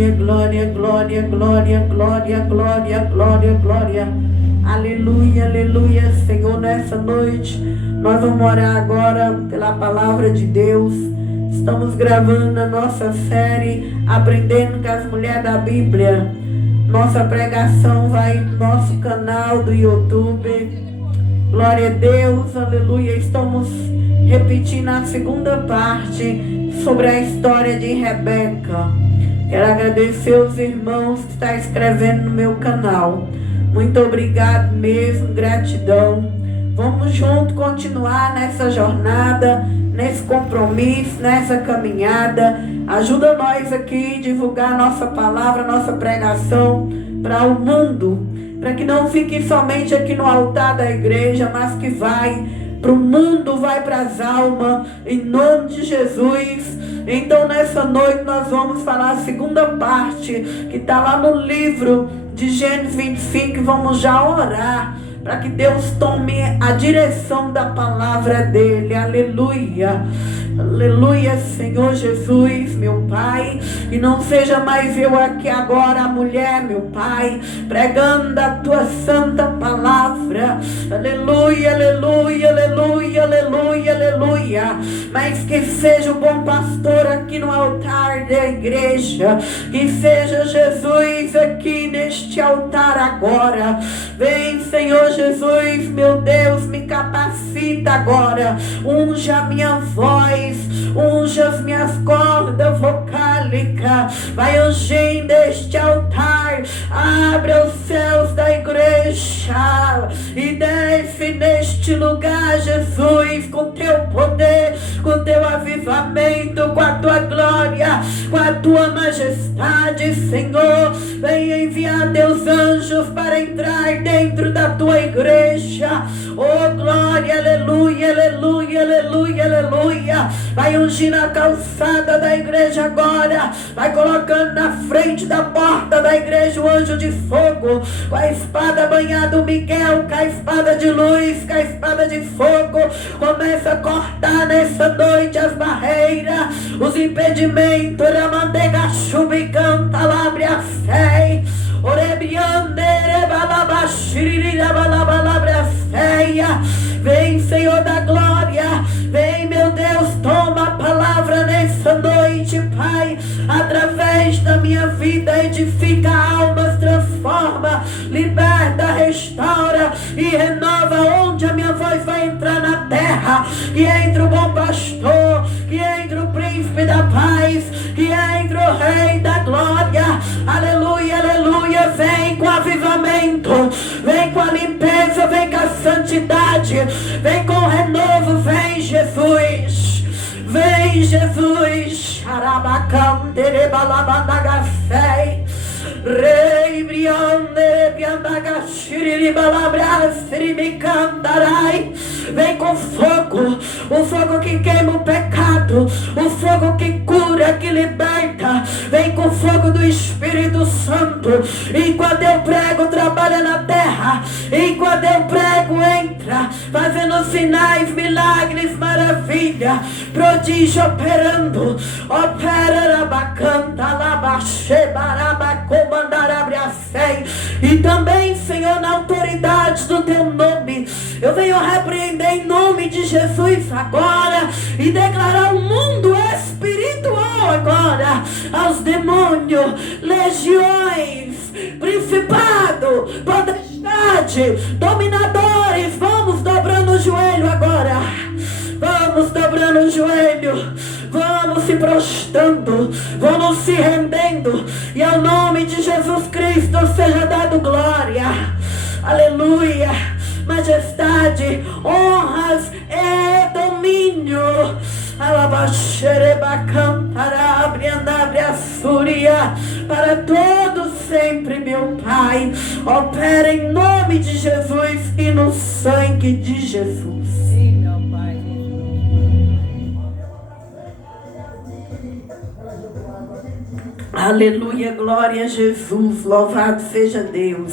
Glória, glória, glória, glória, glória, glória, glória, glória. Aleluia, aleluia, Senhor, nessa noite nós vamos orar agora pela palavra de Deus. Estamos gravando a nossa série Aprendendo com as Mulheres da Bíblia. Nossa pregação vai no nosso canal do YouTube. Glória a Deus, aleluia. Estamos repetindo a segunda parte sobre a história de Rebeca. Quero agradecer os irmãos que estão escrevendo no meu canal. Muito obrigado mesmo, gratidão. Vamos juntos continuar nessa jornada, nesse compromisso, nessa caminhada. Ajuda nós aqui a divulgar nossa palavra, nossa pregação para o mundo, para que não fique somente aqui no altar da igreja, mas que vai para o mundo, vai para as almas, em nome de Jesus. Então nessa noite nós vamos falar a segunda parte, que está lá no livro de Gênesis 25, e vamos já orar para que Deus tome a direção da palavra dele. Aleluia. Aleluia, Senhor Jesus, meu Pai. E não seja mais eu aqui agora, a mulher, meu Pai, pregando a tua santa palavra. Aleluia, aleluia, aleluia, aleluia, aleluia. Mas que seja o bom pastor aqui no altar da igreja. Que seja Jesus aqui neste altar agora. Vem, Senhor Jesus, meu Deus, me capacita agora. Unja a minha voz, unja as minhas cordas vocálicas. Vai ungindo este altar. Abre os céus da igreja e desce neste lugar, Jesus, com teu poder, com teu avivamento, com a tua glória, com a tua majestade, Senhor. Vem enviar teus anjos para entrar dentro da tua igreja. Oh glória, aleluia, aleluia, aleluia, aleluia. Vai ungir na calçada da igreja agora. Vai colocando na frente da porta da igreja o anjo de fogo, com a espada banhada Miguel, com a espada de luz, com a espada de fogo. Começa a cortar nessa noite as barreiras, os impedimentos. Ramandega chubi canta, abre a fé. Orebiandere balabashirira balabalabra feia. Vem, Senhor da glória. Vem, meu Deus, toma a palavra nessa noite, Pai. Através da minha vida, edifica almas, transforma, liberta, restaura e renova onde a minha voz vai entrar na terra. Que entre o bom pastor, que entre o príncipe da paz, que entre o rei da glória. Aleluia, aleluia. Vem com avivamento, vem com a limpeza, vem com a santidade, vem com o renovo. Vem, Jesus. Vem, Jesus. Xarabacandere balabandagafei. Rei briande biandagashirili balabrasiri me cantarai. Vem com fogo, o fogo que queima o pecado, o fogo que cura, que liberta. Vem com o fogo do Espírito Santo. Enquanto eu prego, trabalha na terra. Enquanto eu prego, entra, fazendo sinais, milagres, maravilha, prodígio operando. Opera rabacanta, labaxe, barabacomandar, abre a fé. E também, Senhor, na autoridade do teu nome, eu venho repreender em nome de Jesus agora e declarar o mundo espiritual agora aos demônios, legiões, principado, potestade, dominadores. Vamos dobrando o joelho agora. Vamos dobrando o joelho. Vamos se prostrando, vamos se rendendo, e ao nome de Jesus Cristo seja dado glória, aleluia, majestade, honras e domínio. Alabaxereba cantará, abre a fúria para todos sempre, meu Pai. Opera em nome de Jesus e no sangue de Jesus. Aleluia, glória a Jesus, louvado seja Deus.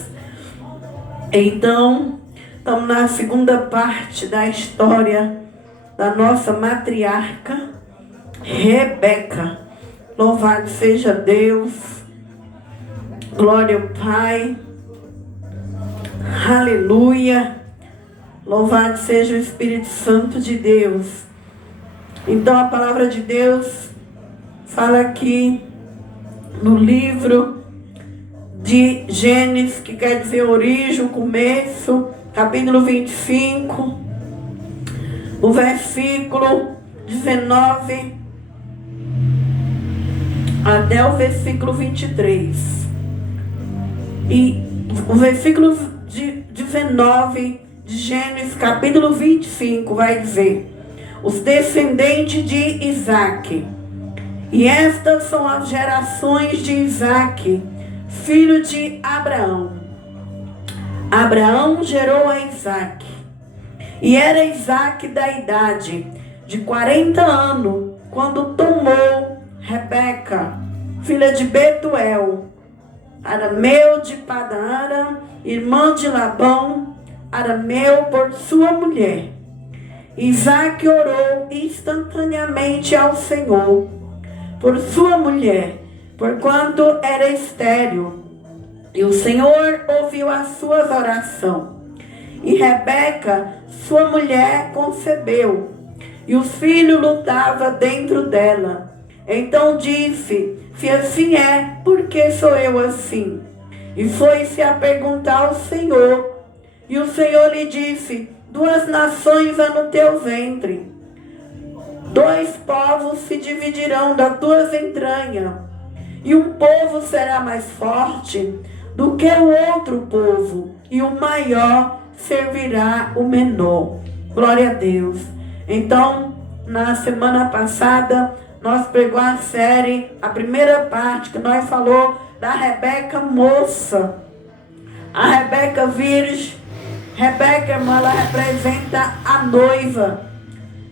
Então, estamos na segunda parte da história da nossa matriarca Rebeca. Louvado seja Deus. Glória ao Pai. Aleluia. Louvado seja o Espírito Santo de Deus. Então a palavra de Deus fala aqui no livro de Gênesis, que quer dizer origem, o começo, capítulo 25, o versículo 19 até o versículo 23. E o versículo 19 de Gênesis, capítulo 25, vai dizer: os descendentes de Isaque. E estas são as gerações de Isaque, filho de Abraão. Abraão gerou a Isaque. E era Isaque da idade de 40 anos, quando tomou Rebeca, filha de Betuel, arameu de Padã-Arã, irmã de Labão, arameu, por sua mulher. Isaque orou instantaneamente ao Senhor por sua mulher, porquanto era estéril. E o Senhor ouviu as suas orações. E Rebeca, sua mulher, concebeu, e o filho lutava dentro dela. Então disse: se assim é, por que sou eu assim? E foi-se a perguntar ao Senhor. E o Senhor lhe disse: 2 nações há no teu ventre, 2 povos se dividirão das tuas entranhas, e um povo será mais forte do que o outro povo, e o maior servirá o menor. Glória a Deus. Então, na semana passada, nós pegamos a série, a primeira parte, que nós falou da Rebeca moça, a Rebeca virgem. Rebeca, irmã, ela representa a noiva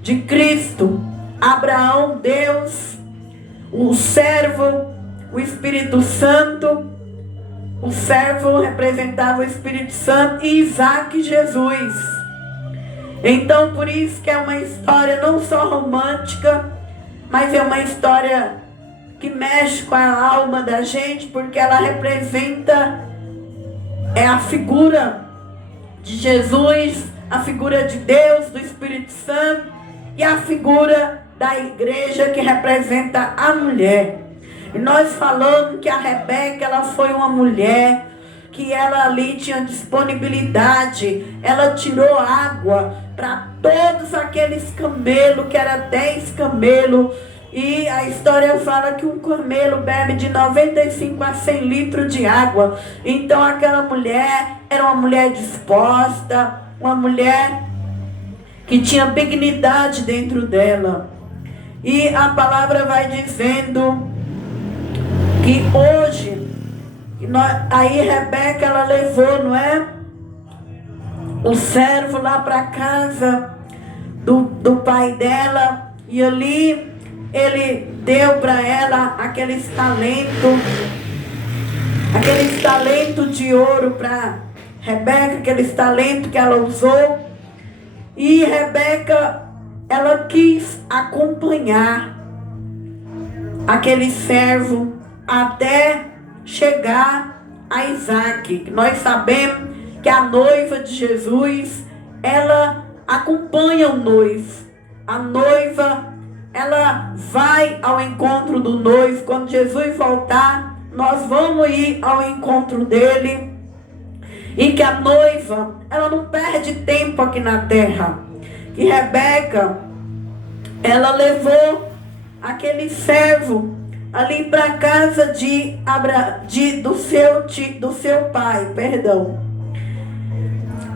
de Cristo. Abraão, Deus, o servo, o Espírito Santo. O servo representava o Espírito Santo e Isaque, Jesus. Então, por isso que é uma história não só romântica, mas é uma história que mexe com a alma da gente, porque ela representa a figura de Jesus, a figura de Deus, do Espírito Santo, e a figura da igreja, que representa a mulher. E nós falamos que a Rebeca, ela foi uma mulher que ela ali tinha disponibilidade, ela tirou água para todos aqueles camelos, que era 10 camelos, e a história fala que um camelo bebe de 95 a 100 litros de água. Então aquela mulher era uma mulher disposta, uma mulher que tinha dignidade dentro dela. E a palavra vai dizendo que hoje, aí Rebeca, ela levou, não é, o servo lá para casa do pai dela, e ali ele deu para ela aqueles talentos de ouro para Rebeca, aqueles talentos que ela usou. E Rebeca, ela quis acompanhar aquele servo até chegar a Isaque. Nós sabemos que a noiva de Jesus, ela acompanha o noivo. A noiva, ela vai ao encontro do noivo. Quando Jesus voltar, nós vamos ir ao encontro dele. E que a noiva, ela não perde tempo aqui na terra. E Rebeca, ela levou aquele servo ali para a casa do seu pai, perdão.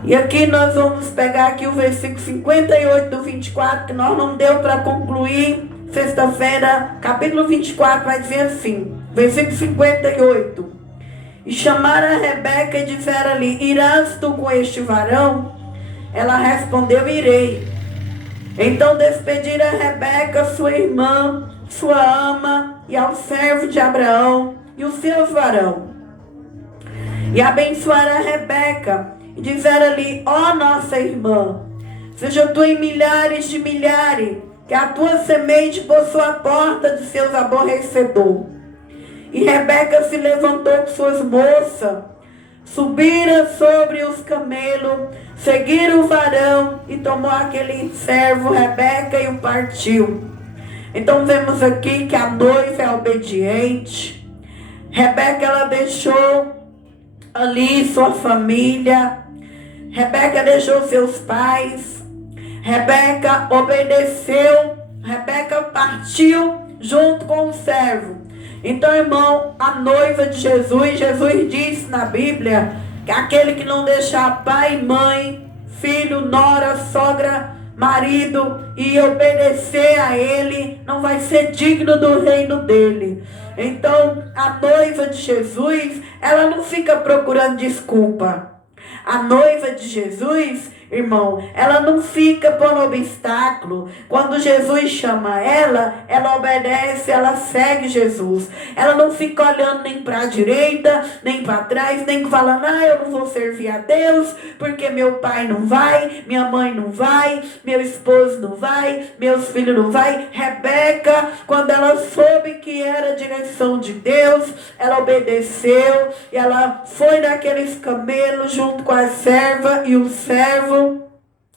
E aqui nós vamos pegar aqui o versículo 58 do 24, que nós não deu para concluir sexta-feira. Capítulo 24 vai dizer assim, versículo 58. E chamaram a Rebeca e disseram-lhe: irás tu com este varão? Ela respondeu: irei. Então despediram a Rebeca, sua irmã, sua ama, e ao servo de Abraão e os seus varão. E abençoaram a Rebeca, e disseram-lhe: ó nossa irmã, seja tu em milhares de milhares, que a tua semente possua a porta de seus aborrecedores. E Rebeca se levantou com suas moças, subiram sobre os camelos, seguiram o varão e tomou aquele servo Rebeca e o partiu. Então vemos aqui que a noiva é obediente. Rebeca, ela deixou ali sua família. Rebeca deixou seus pais. Rebeca obedeceu. Rebeca partiu junto com o servo. Então, irmão, a noiva de Jesus, Jesus disse na Bíblia que aquele que não deixar pai, mãe, filho, nora, sogra, marido e obedecer a ele, não vai ser digno do reino dele. Então, a noiva de Jesus, ela não fica procurando desculpa. A noiva de Jesus, irmão, ela não fica por obstáculo. Quando Jesus chama ela, ela obedece, ela segue Jesus. Ela não fica olhando nem para a direita, nem para trás, nem falando, eu não vou servir a Deus, porque meu pai não vai, minha mãe não vai, meu esposo não vai, meus filhos não vai. Rebeca, quando ela soube que era a direção de Deus, ela obedeceu e ela foi naqueles camelos junto com a serva e o servo.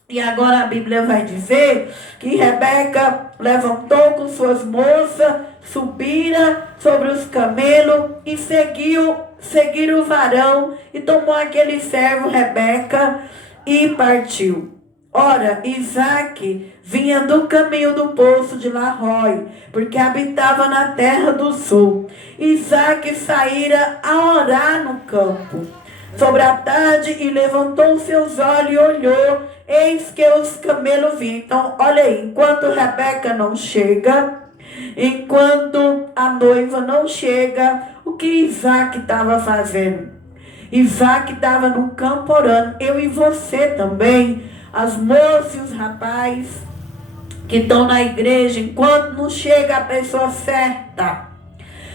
E agora a Bíblia vai dizer que Rebeca levantou com suas moças, subiram sobre os camelos e seguiram o varão e tomou aquele servo Rebeca e partiu. Ora, Isaque vinha do caminho do poço de Larrói, porque habitava na terra do sul. Isaque saíra a orar no campo sobre a tarde e levantou seus olhos e olhou, eis que os camelos vinham. Então, olha aí, enquanto Rebeca não chega, enquanto a noiva não chega, o que Isaque estava fazendo? Isaque estava no campo orando. Eu e você também, as moças e os rapazes que estão na igreja, enquanto não chega a pessoa certa,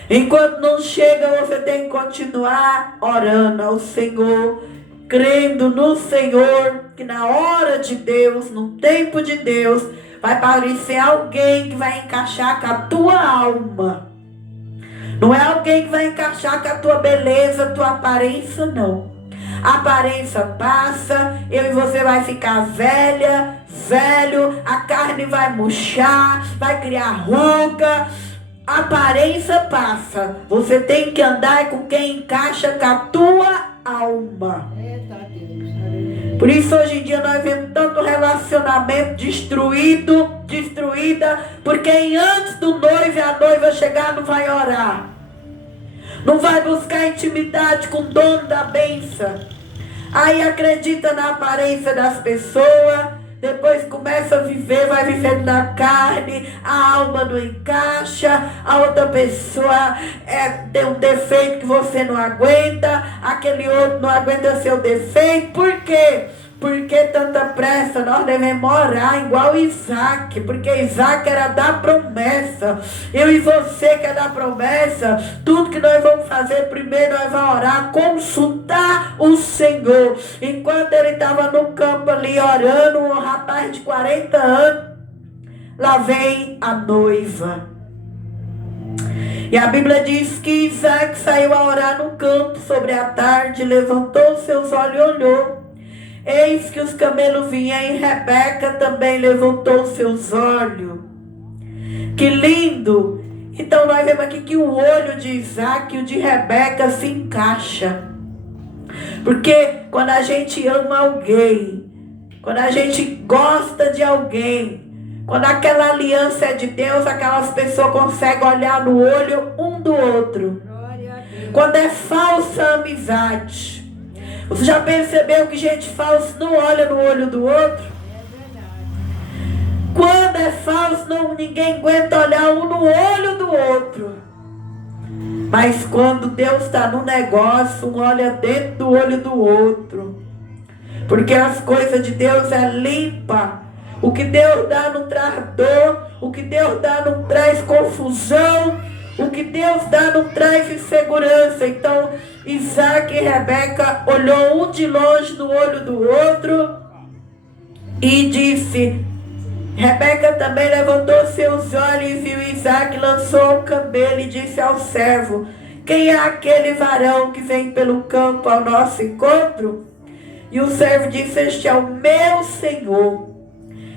enquanto não chega, você tem que continuar orando ao Senhor, crendo no Senhor, que na hora de Deus, no tempo de Deus, vai aparecer alguém que vai encaixar com a tua alma. Não é alguém que vai encaixar com a tua beleza, a tua aparência, não. A aparência passa, eu e você vai ficar velho, a carne vai murchar, vai criar ruga. A aparência passa. Você tem que andar com quem encaixa com a tua alma. Por isso hoje em dia nós vemos tanto relacionamento destruída, porque antes do noivo e a noiva chegar não vai orar. Não vai buscar intimidade com o dono da bênção. Aí acredita na aparência das pessoas. Depois começa a viver, vai vivendo na carne, a alma não encaixa, a outra pessoa tem um defeito que você não aguenta, aquele outro não aguenta seu defeito. Por quê? Por que tanta pressa? Nós devemos orar igual Isaque, porque Isaque era da promessa. Eu e você que é da promessa, tudo que nós vamos fazer primeiro, nós vamos orar, consultar o Senhor. Enquanto ele estava no campo ali orando, um rapaz de 40 anos, lá vem a noiva. E a Bíblia diz que Isaque saiu a orar no campo sobre a tarde, levantou seus olhos e olhou. Eis que os camelos vinham e Rebeca também levantou seus olhos. Que lindo! Então nós vemos aqui que o olho de Isaque e o de Rebeca se encaixa. Porque quando a gente ama alguém, quando a gente gosta de alguém, quando aquela aliança é de Deus, aquelas pessoas conseguem olhar no olho um do outro. Quando é falsa amizade, você já percebeu que gente falsa não olha no olho do outro? Quando é falso, ninguém aguenta olhar um no olho do outro. Mas quando Deus está no negócio, um olha dentro do olho do outro. Porque as coisas de Deus é limpa. O que Deus dá não traz dor. O que Deus dá não traz confusão. O que Deus dá não traz insegurança. Então, Isaque e Rebeca olhou um de longe no olho do outro e disse. Rebeca também levantou seus olhos e viu Isaque, lançou o camelo e disse ao servo: quem é aquele varão que vem pelo campo ao nosso encontro? E o servo disse: este é o meu Senhor.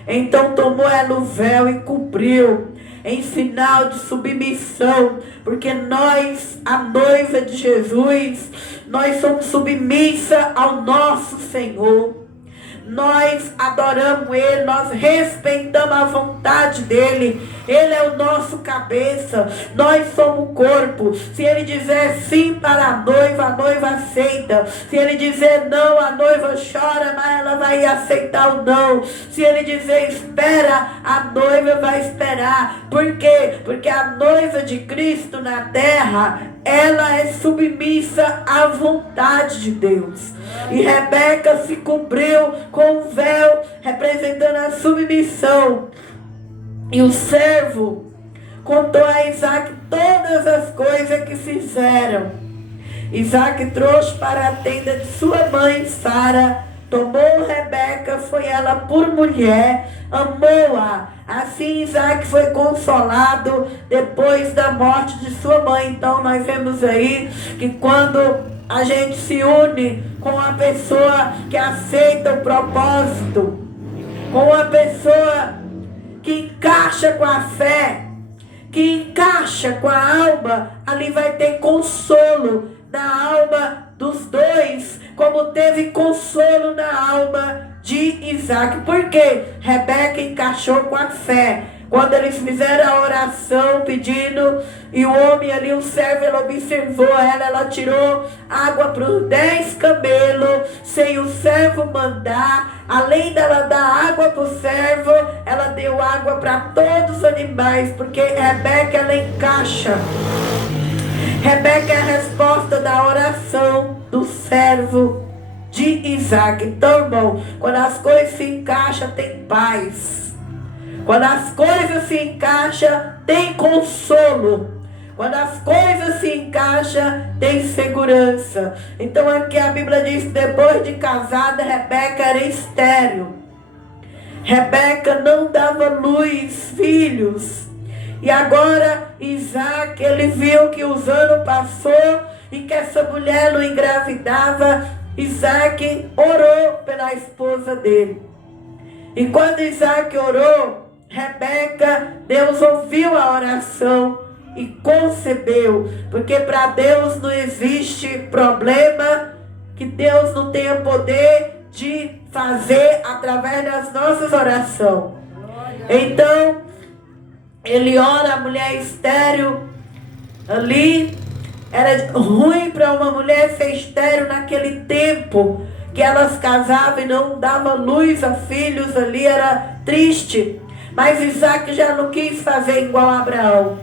Então tomou ela o véu e cobriu, em sinal de submissão, porque nós, a noiva de Jesus, nós somos submissa ao nosso Senhor. Nós adoramos Ele, nós respeitamos a vontade dEle. Ele é o nosso cabeça, nós somos o corpo. Se Ele dizer sim para a noiva aceita. Se Ele dizer não, a noiva chora, mas ela vai aceitar o não. Se Ele dizer espera, a noiva vai esperar. Por quê? Porque a noiva de Cristo na terra, ela é submissa à vontade de Deus. E Rebeca se cobriu com o véu, representando a submissão. E o servo contou a Isaac todas as coisas que fizeram. Isaac trouxe para a tenda de sua mãe Sara, tomou Rebeca, foi ela por mulher, amou-a. Assim Isaac foi consolado depois da morte de sua mãe. Então nós vemos aí que quando a gente se une com uma pessoa que aceita o propósito, com uma pessoa que encaixa com a fé, que encaixa com a alma, ali vai ter consolo na alma dos dois, como teve consolo na alma de Isaac. Por quê? Rebeca encaixou com a fé. Quando eles fizeram a oração pedindo, e o homem ali, o servo, ele observou ela tirou água para os 10 camelos, sem o servo mandar. Além dela dar água para o servo, ela deu água para todos os animais, porque Rebeca, ela encaixa. Rebeca é a resposta da oração do servo de Isaac. Então, irmão, quando as coisas se encaixam, tem paz. Quando as coisas se encaixam, tem consolo. Quando as coisas se encaixam, tem segurança. Então aqui a Bíblia diz que depois de casada, Rebeca era estéril. Rebeca não dava luz, filhos. E agora Isaac, ele viu que os anos passou e que essa mulher não engravidava. Isaac orou pela esposa dele. E quando Isaac orou, Rebeca, Deus ouviu a oração e concebeu. Porque para Deus não existe problema que Deus não tenha poder de fazer através das nossas orações. Então, ele ora, a mulher estéril ali. Era ruim para uma mulher ser estéril naquele tempo, que elas casavam e não davam luz a filhos ali, era triste. Mas Isaac já não quis fazer igual a Abraão.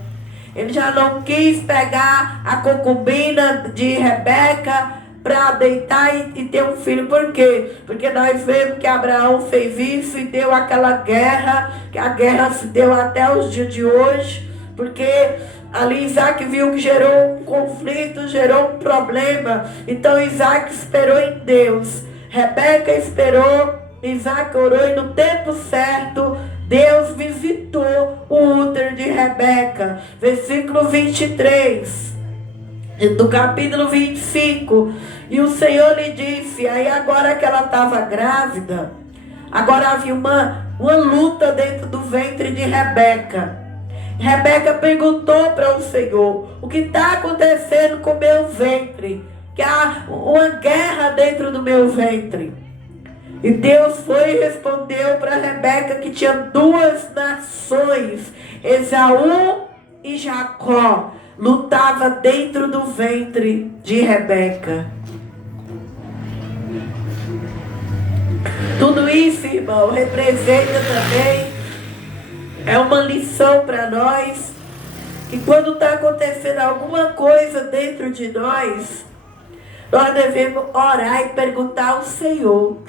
Ele já não quis pegar a concubina de Rebeca para deitar e ter um filho. Por quê? Porque nós vemos que Abraão fez isso e deu aquela guerra, que a guerra se deu até os dias de hoje, porque ali Isaac viu que gerou um conflito, gerou um problema. Então Isaac esperou em Deus. Rebeca esperou, Isaac orou e no tempo certo Deus visitou o útero de Rebeca. Versículo 23 do capítulo 25. E o Senhor lhe disse, aí agora que ela estava grávida, agora havia uma luta dentro do ventre de Rebeca. Rebeca perguntou para o Senhor, o que está acontecendo com o meu ventre? Que há uma guerra dentro do meu ventre. E Deus foi e respondeu para Rebeca que tinha duas nações, Esaú e Jacó, lutava dentro do ventre de Rebeca. Tudo isso, irmão, representa também, é uma lição para nós, que quando está acontecendo alguma coisa dentro de nós devemos orar e perguntar ao Senhor,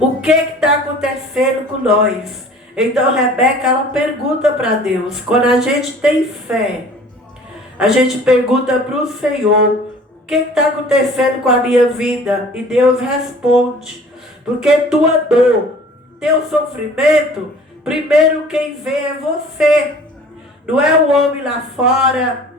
o que está acontecendo com nós? Então Rebeca, ela pergunta para Deus. Quando a gente tem fé, a gente pergunta para o Senhor, o que está acontecendo com a minha vida? E Deus responde, porque tua dor, teu sofrimento, primeiro quem vê é você. Não é o homem lá fora,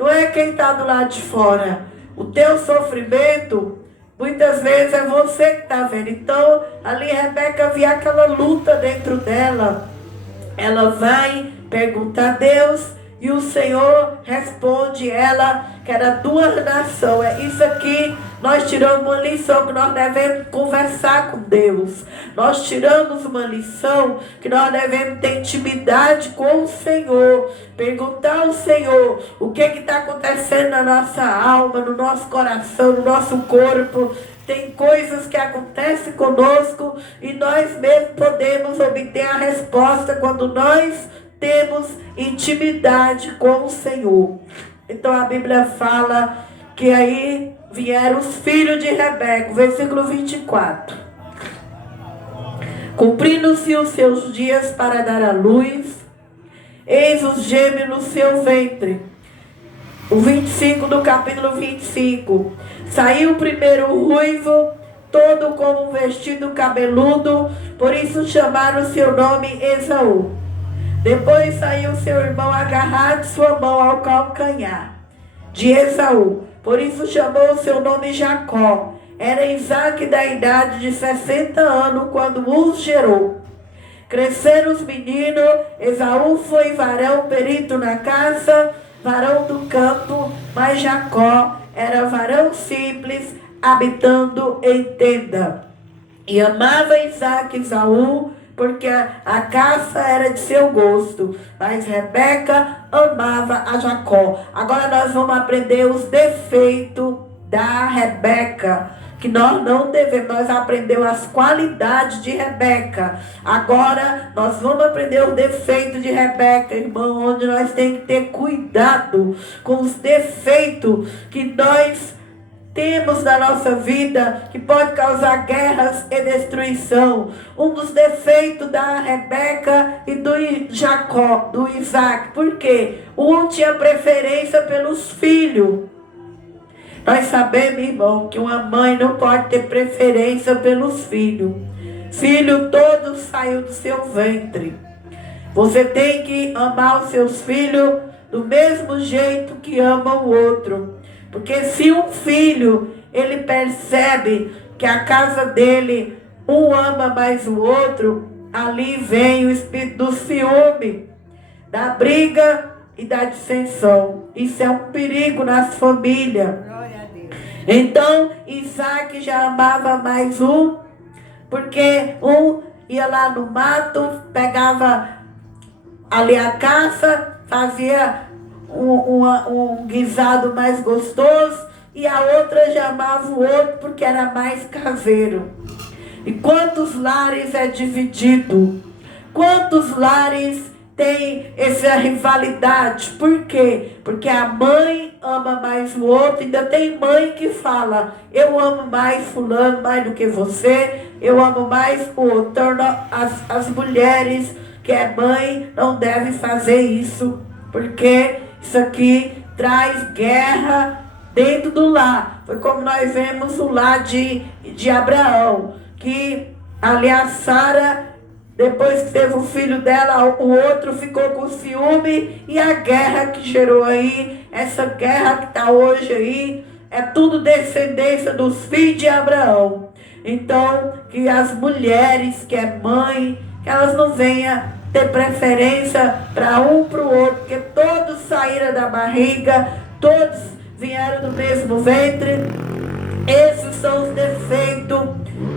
não é quem está do lado de fora. O teu sofrimento, muitas vezes é você que está vendo. Então, ali Rebeca via aquela luta dentro dela. Ela vai perguntar a Deus e o Senhor responde ela que era duas nações. É isso aqui, nós tiramos uma lição que nós devemos conversar com Deus. Nós tiramos uma lição que nós devemos ter intimidade com o Senhor. Perguntar ao Senhor o que está acontecendo na nossa alma, no nosso coração, no nosso corpo. Tem coisas que acontecem conosco e nós mesmos podemos obter a resposta quando nós temos intimidade com o Senhor. Então a Bíblia fala que aí vieram os filhos de Rebeca, versículo 24. Cumprindo-se os seus dias para dar à luz, eis os gêmeos no seu ventre. O 25 do capítulo 25. Saiu o primeiro ruivo, todo como um vestido cabeludo, por isso chamaram seu nome Esaú. Depois saiu seu irmão agarrado sua mão ao calcanhar de Esaú, por isso chamou seu nome Jacó. Era Isaque da idade de 60 anos quando os gerou. Cresceram os meninos, Esaú foi varão perito na caça, varão do campo, mas Jacó era varão simples, habitando em tenda. E amava Isaque e Esaú, porque a caça era de seu gosto. Mas Rebeca amava a Jacó. Agora nós vamos aprender os defeitos da Rebeca, que nós não devemos. Nós aprendemos as qualidades de Rebeca. Agora nós vamos aprender os defeitos de Rebeca, irmão, onde nós temos que ter cuidado com os defeitos que nós temos na nossa vida, que pode causar guerras e destruição. Um dos defeitos da Rebeca e do Jacó, do Isaac. Por quê? Um tinha preferência pelos filhos. Nós sabemos, irmão, que uma mãe não pode ter preferência pelos filhos. Filho todo saiu do seu ventre. Você tem que amar os seus filhos do mesmo jeito que ama o outro. Porque se um filho, ele percebe que a casa dele, um ama mais o outro, ali vem o espírito do ciúme, da briga e da dissensão. Isso é um perigo nas famílias. Então, Isaac já amava mais um, porque um ia lá no mato, pegava ali a caça, fazia um guisado mais gostoso, e a outra já amava o outro porque era mais caseiro. E quantos lares é dividido? Quantos lares tem essa rivalidade? Por quê? Porque a mãe ama mais o outro. Ainda tem mãe que fala: eu amo mais fulano mais do que você, eu amo mais o outro. Então as mulheres que é mãe não devem fazer isso, porque isso aqui traz guerra dentro do lar. Foi como nós vemos o lar de Abraão, que aliás Sara, depois que teve o filho dela, o outro ficou com ciúme, e a guerra que gerou aí, essa guerra que está hoje aí, é tudo descendência dos filhos de Abraão. Então, que as mulheres que é mãe, que elas não venham ter preferência para um para o outro, porque todos saíram da barriga, todos vieram do mesmo ventre. Esses são os defeitos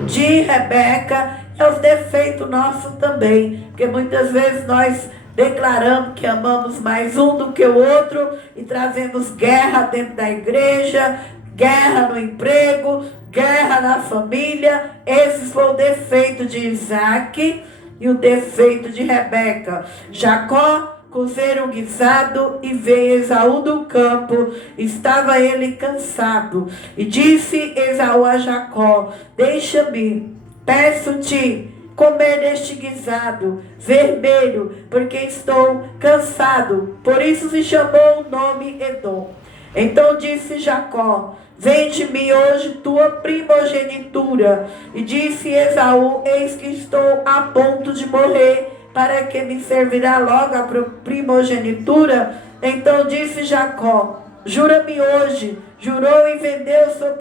de Rebeca, é os defeitos nossos também, porque muitas vezes nós declaramos que amamos mais um do que o outro e trazemos guerra dentro da igreja, guerra no emprego, guerra na família. Esse foi o defeito de Isaac e o defeito de Rebeca. Jacó cozeram guisado e veio Esaú do campo, estava ele cansado. E disse Esaú a Jacó: deixa-me, peço-te, comer deste guisado vermelho, porque estou cansado. Por isso se chamou o nome Edom. Então disse Jacó: vende-me hoje tua primogenitura. E disse Esaú: eis que estou a ponto de morrer, para que me servirá logo a primogenitura? Então disse Jacó: jura-me hoje. Jurou e vendeu sua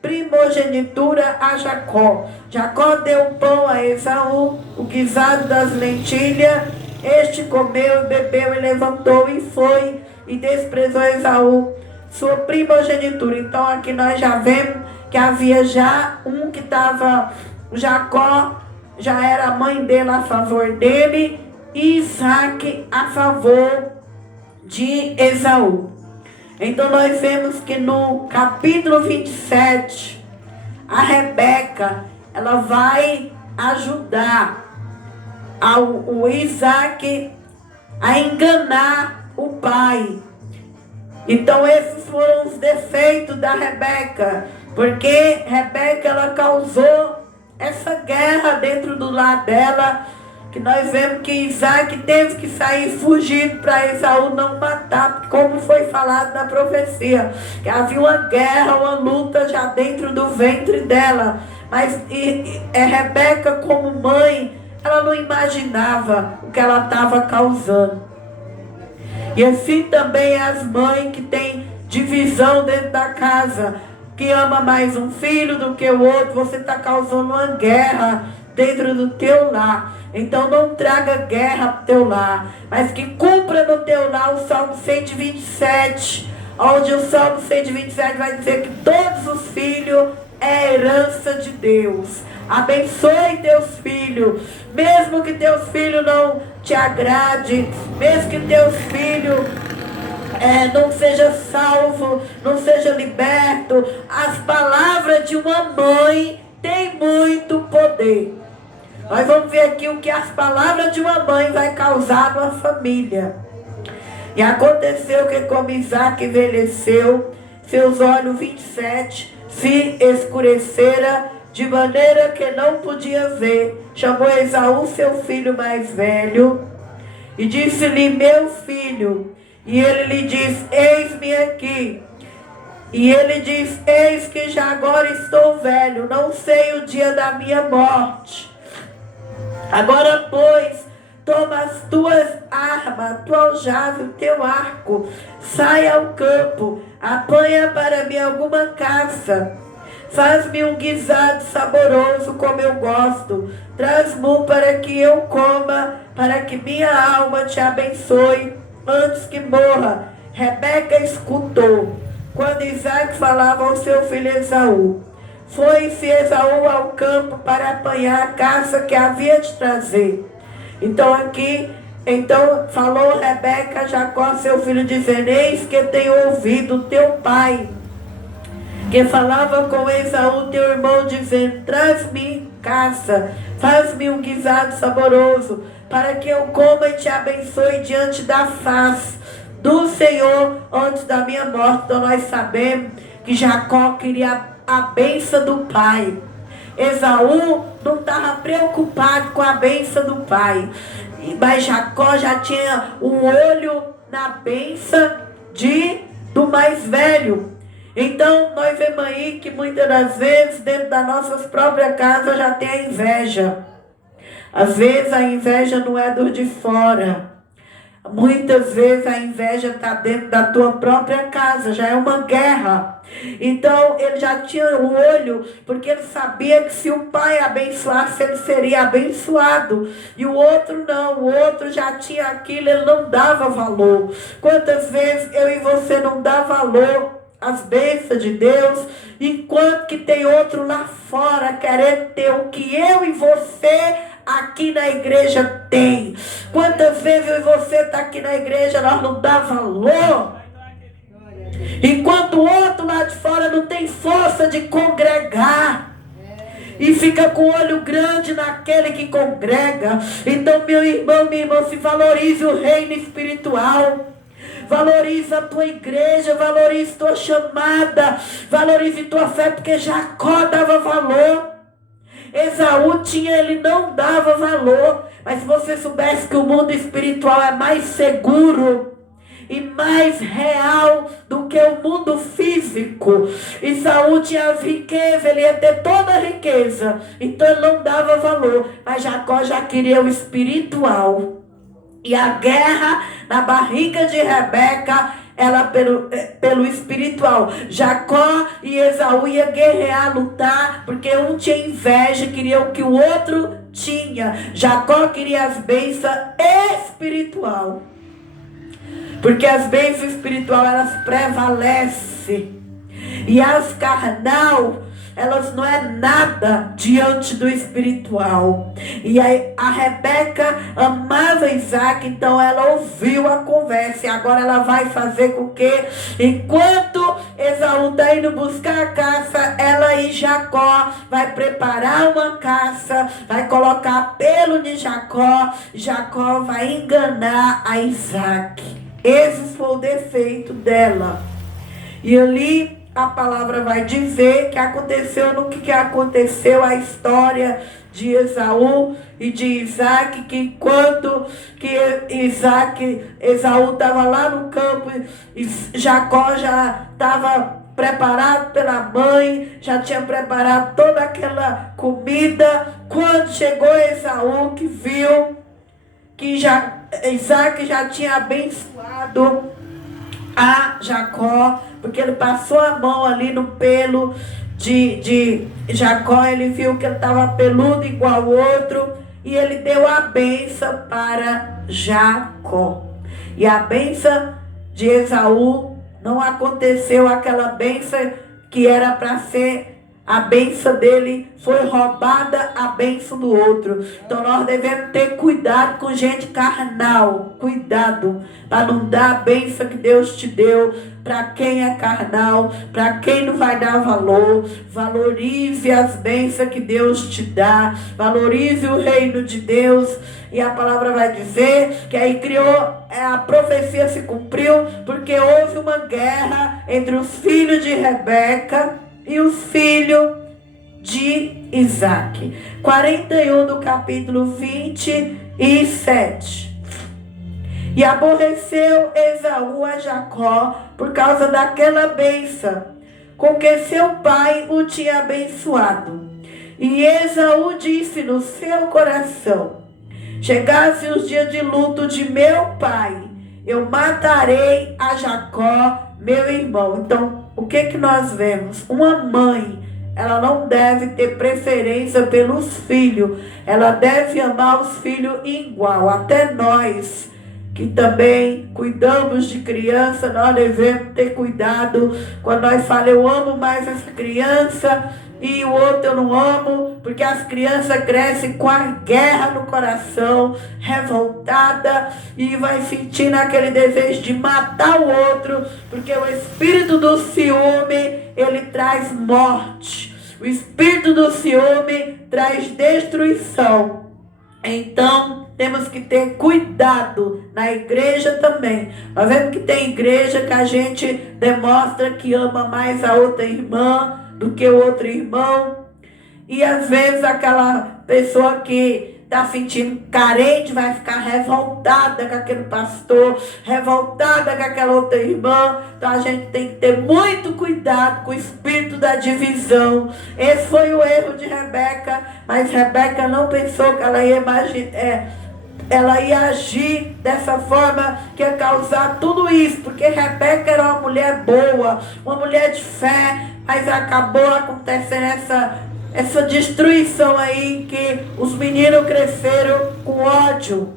primogenitura a Jacó. Jacó deu pão a Esaú, o guisado das lentilhas. Este comeu e bebeu e levantou e foi e desprezou Esaú, sua primogenitura. Então aqui nós já vemos que havia já um que estava, Jacó já era a mãe dele a favor dele e Isaac a favor de Esaú. Então nós vemos que no capítulo 27, a Rebeca, ela vai ajudar o Isaac a enganar o pai. Então esses foram os defeitos da Rebeca, porque Rebeca, ela causou essa guerra dentro do lar dela, que nós vemos que Isaac teve que sair fugindo para Esaú não matar, como foi falado na profecia, que havia uma guerra, uma luta já dentro do ventre dela. Mas Rebeca, como mãe, ela não imaginava o que ela estava causando. E assim também as mães que têm divisão dentro da casa, que ama mais um filho do que o outro, você está causando uma guerra dentro do teu lar. Então não traga guerra para o teu lar, mas que cumpra no teu lar o Salmo 127, onde o Salmo 127 vai dizer que todos os filhos é herança de Deus. Abençoe teus filhos, mesmo que teus filhos não te agrade, mesmo que teus filhos não seja salvo, não seja liberto. As palavras de uma mãe têm muito poder. Nós vamos ver aqui o que as palavras de uma mãe vai causar numa família. E aconteceu que como Isaac envelheceu, seus olhos 27 se escureceram, de maneira que não podia ver. Chamou Esaú, seu filho mais velho, e disse-lhe: meu filho. E ele lhe diz: eis-me aqui. E ele diz: eis que já agora estou velho, não sei o dia da minha morte. Agora, pois, toma as tuas armas, tua aljava e o teu arco, sai ao campo, apanha para mim alguma caça, faz-me um guisado saboroso como eu gosto, traz-mo para que eu coma, para que minha alma te abençoe antes que morra. Rebeca escutou quando Isaac falava ao seu filho Esaú. Foi-se Esaú ao campo para apanhar a caça que havia de trazer. Então falou Rebeca a Jacó, seu filho, dizendo: eis que tenho ouvido teu pai, que falava com Esaú, teu irmão, dizendo: traz-me caça, faz-me um guisado saboroso, para que eu coma e te abençoe diante da face do Senhor antes da minha morte. Então nós sabemos que Jacó queria a bênção do pai. Esaú não estava preocupado com a bênção do pai, mas Jacó já tinha o olho na bênção do mais velho. Então nós vemos aí que muitas das vezes dentro das nossas próprias casas já tem a inveja. Às vezes a inveja não é do de fora. Muitas vezes a inveja está dentro da tua própria casa, já é uma guerra. Então ele já tinha o olho, porque ele sabia que se o pai abençoasse, ele seria abençoado. E o outro não, o outro já tinha aquilo, ele não dava valor. Quantas vezes eu e você não dá valor às bênçãos de Deus, enquanto que tem outro lá fora querendo ter o que eu e você aqui na igreja tem. Quantas vezes eu e você está aqui na igreja, nós não dá valor, enquanto o outro lá de fora não tem força de congregar e fica com o olho grande naquele que congrega. Então, meu irmão, minha irmã, se valorize o reino espiritual. Valorize a tua igreja, valorize tua chamada, valorize tua fé, porque Jacó dava valor. Esaú ele não dava valor. Mas se você soubesse que o mundo espiritual é mais seguro e mais real do que o mundo físico. Esaú tinha as riquezas, ele ia ter toda a riqueza, então ele não dava valor. Mas Jacó já queria o espiritual. E a guerra na barriga de Rebeca ela pelo espiritual. Jacó e Esaú iam guerrear, lutar, porque um tinha inveja, queria o que o outro tinha. Jacó queria as bênçãos espiritual, porque as bênçãos espiritual elas prevalecem, e as carnal elas não é nada diante do espiritual. E aí a Rebeca amava Isaac, então ela ouviu a conversa. E agora ela vai fazer com que, enquanto Esaú está indo buscar a caça, ela e Jacó vai preparar uma caça, vai colocar pelo de Jacó. Jacó vai enganar a Isaac. Esse foi o defeito dela. E ali a palavra vai dizer que aconteceu no que aconteceu a história de Esaú e de Isaac, que enquanto que Esaú estava lá no campo, e Jacó já estava preparado pela mãe, já tinha preparado toda aquela comida. Quando chegou Esaú, que viu que Isaac já tinha abençoado a Jacó, porque ele passou a mão ali no pelo de Jacó, ele viu que ele estava peludo igual o outro, e ele deu a bênção para Jacó. E a bênção de Esaú não aconteceu, aquela bênção que era para ser a bênção dele, foi roubada a bênção do outro. Então nós devemos ter cuidado com gente carnal. Cuidado para não dar a bênção que Deus te deu para quem é carnal, para quem não vai dar valor. Valorize as bênçãos que Deus te dá. Valorize o reino de Deus. E a palavra vai dizer que aí a profecia se cumpriu, porque houve uma guerra entre os filhos de Rebeca e os filhos de Isaac. 41 do capítulo 27. E aborreceu Esaú a Jacó por causa daquela bênção com que seu pai o tinha abençoado. E Esaú disse no seu coração: chegasse os dias de luto de meu pai, eu matarei a Jacó, meu irmão. Então, o que nós vemos? Uma mãe, ela não deve ter preferência pelos filhos. Ela deve amar os filhos igual. Até nós, que também cuidamos de criança, nós devemos ter cuidado. Quando nós falamos, eu amo mais essa criança e o outro eu não amo, porque as crianças crescem com a guerra no coração, revoltada, e vai sentindo aquele desejo de matar o outro, porque o espírito do ciúme, ele traz morte. O espírito do ciúme traz destruição. Então, temos que ter cuidado na igreja também. Nós vemos que tem igreja que a gente demonstra que ama mais a outra irmã do que o outro irmão. E às vezes aquela pessoa que está sentindo carente vai ficar revoltada com aquele pastor, revoltada com aquela outra irmã. Então a gente tem que ter muito cuidado com o espírito da divisão. Esse foi o erro de Rebeca, mas Rebeca não pensou que ela ia agir dessa forma, que ia causar tudo isso, porque Rebeca era uma mulher boa, uma mulher de fé, mas acabou acontecendo essa destruição aí, que os meninos cresceram com ódio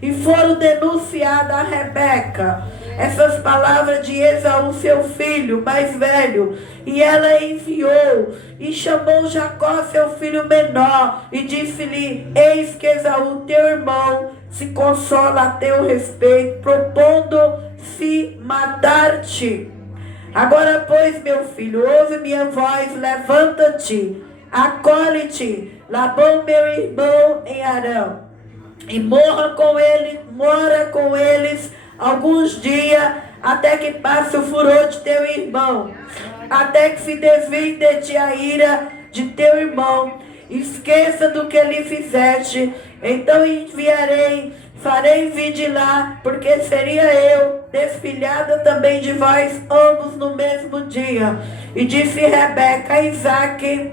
e foram denunciadas a Rebeca essas palavras de Esaú, seu filho mais velho, e ela enviou e chamou Jacó, seu filho menor, e disse-lhe: eis que Esaú, teu irmão, se consola a teu respeito, propondo-se matar-te. Agora, pois, meu filho, ouve minha voz, levanta-te, acolhe-te, Labão, meu irmão, em Arã, e mora com eles alguns dias, até que passe o furor de teu irmão, até que se desvie de ti a ira de teu irmão, esqueça do que lhe fizeste. Então farei vir de lá, porque seria eu desfilhada também de vós ambos no mesmo dia. E disse Rebeca a Isaac: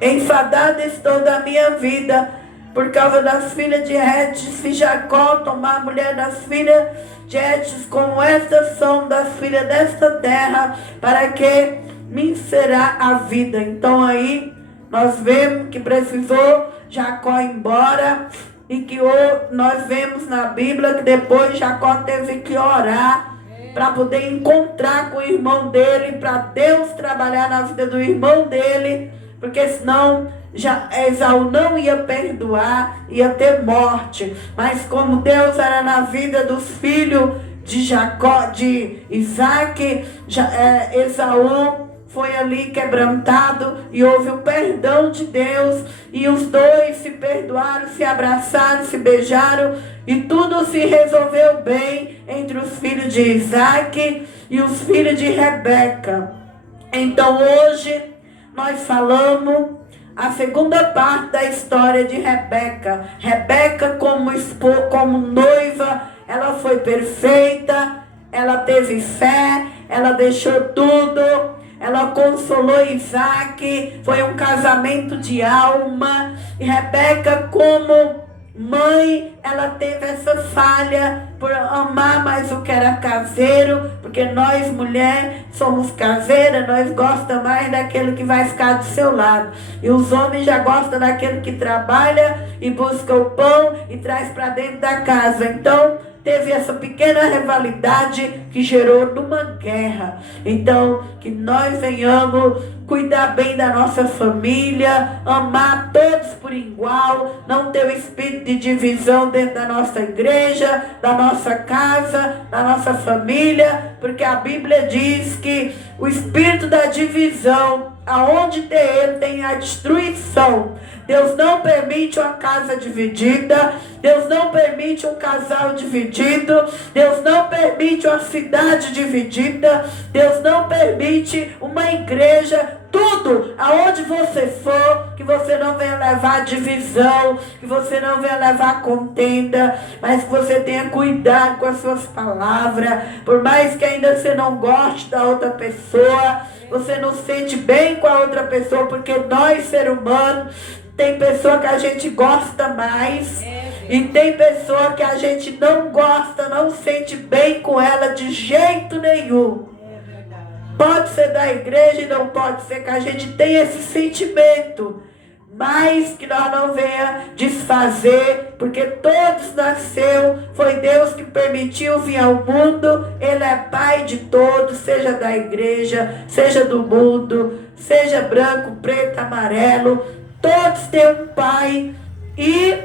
enfadada estou da minha vida, por causa das filhas de Het, se Jacó tomar a mulher das filhas de Het, como estas são das filhas desta terra, para que me será a vida. Então aí nós vemos que precisou Jacó ir embora, e que nós vemos na Bíblia que depois Jacó teve que orar para poder encontrar com o irmão dele, para Deus trabalhar na vida do irmão dele, porque senão Esaú não ia perdoar, ia ter morte. Mas como Deus era na vida dos filhos de Jacó, de Isaac, Esaú foi ali quebrantado e houve o perdão de Deus, e os dois se perdoaram, se abraçaram, se beijaram, e tudo se resolveu bem entre os filhos de Isaac e os filhos de Rebeca. Então hoje nós falamos a segunda parte da história de Rebeca. Rebeca como noiva, ela foi perfeita, ela teve fé, ela deixou tudo. Ela consolou Isaac, foi um casamento de alma. E Rebeca, como mãe, ela teve essa falha por amar mais o que era caseiro, porque nós, mulher, somos caseiras, nós gostamos mais daquele que vai ficar do seu lado. E os homens já gostam daquele que trabalha e busca o pão e traz para dentro da casa. Então, teve essa pequena rivalidade que gerou numa guerra. Então, que nós venhamos cuidar bem da nossa família, amar todos por igual, não ter o espírito de divisão dentro da nossa igreja, da nossa casa, da nossa família, porque a Bíblia diz que o espírito da divisão, aonde tem ele, tem a destruição. Deus não permite uma casa dividida, Deus não permite um casal dividido, Deus não permite uma cidade dividida, Deus não permite uma igreja. Tudo, aonde você for, que você não venha levar divisão, que você não venha levar contenda, mas que você tenha cuidado com as suas palavras. Por mais que ainda você não goste da outra pessoa, você não sente bem com a outra pessoa, porque nós, ser humano, tem pessoa que a gente gosta mais, e tem pessoa que a gente não gosta, não sente bem com ela de jeito nenhum. Pode ser da igreja e não pode ser, que a gente tenha esse sentimento, mas que nós não venha desfazer, porque todos nasceu, foi Deus que permitiu vir ao mundo, Ele é Pai de todos, seja da igreja, seja do mundo, seja branco, preto, amarelo, todos têm um Pai, e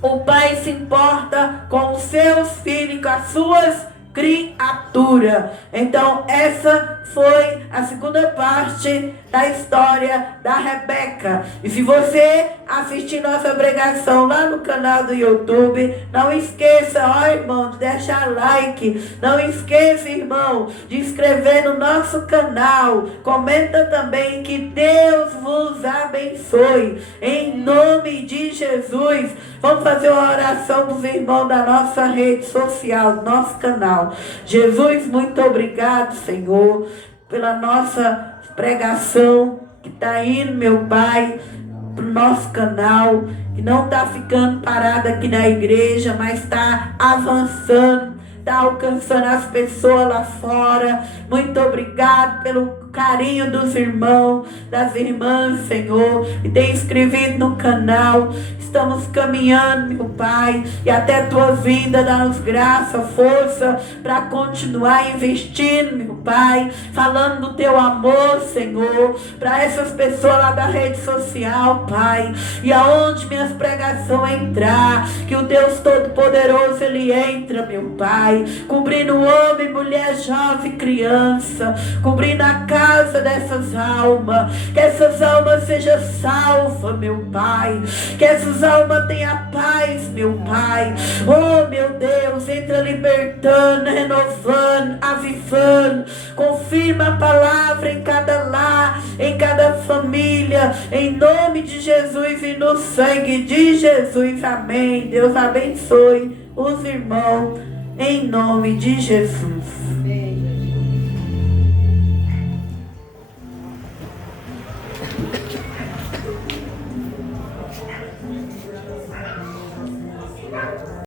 o Pai se importa com os seus filhos, com as suas criatura. Então essa foi a segunda parte da história da Rebeca. E se você assistir nossa pregação lá no canal do YouTube, não esqueça, irmão, de deixar like. Não esqueça, irmão, de inscrever no nosso canal. Comenta também, que Deus vos abençoe. Em nome de Jesus. Vamos fazer uma oração dos irmãos da nossa rede social, do nosso canal. Jesus, muito obrigado, Senhor, pela nossa pregação que está indo, meu Pai, para o nosso canal, que não está ficando parada aqui na igreja, mas está avançando, está alcançando as pessoas lá fora. Muito obrigado pelo carinho dos irmãos, das irmãs, Senhor, que tem inscrito no canal. Estamos caminhando, meu Pai, e até a tua vinda, dá-nos graça, força, para continuar investindo, meu Pai, falando do teu amor, Senhor, para essas pessoas lá da rede social, Pai, e aonde minhas pregações entrar, que o Deus Todo-Poderoso, Ele entra, meu Pai, cobrindo homem, mulher, jovem, criança, cobrindo a casa dessas almas, que essas almas sejam salvas, meu Pai, que essas almas tenham paz, meu Pai. Oh, meu Deus, entra libertando, renovando, avivando, confirma a palavra em cada lar, em cada família, em nome de Jesus e no sangue de Jesus, amém. Deus abençoe os irmãos, em nome de Jesus.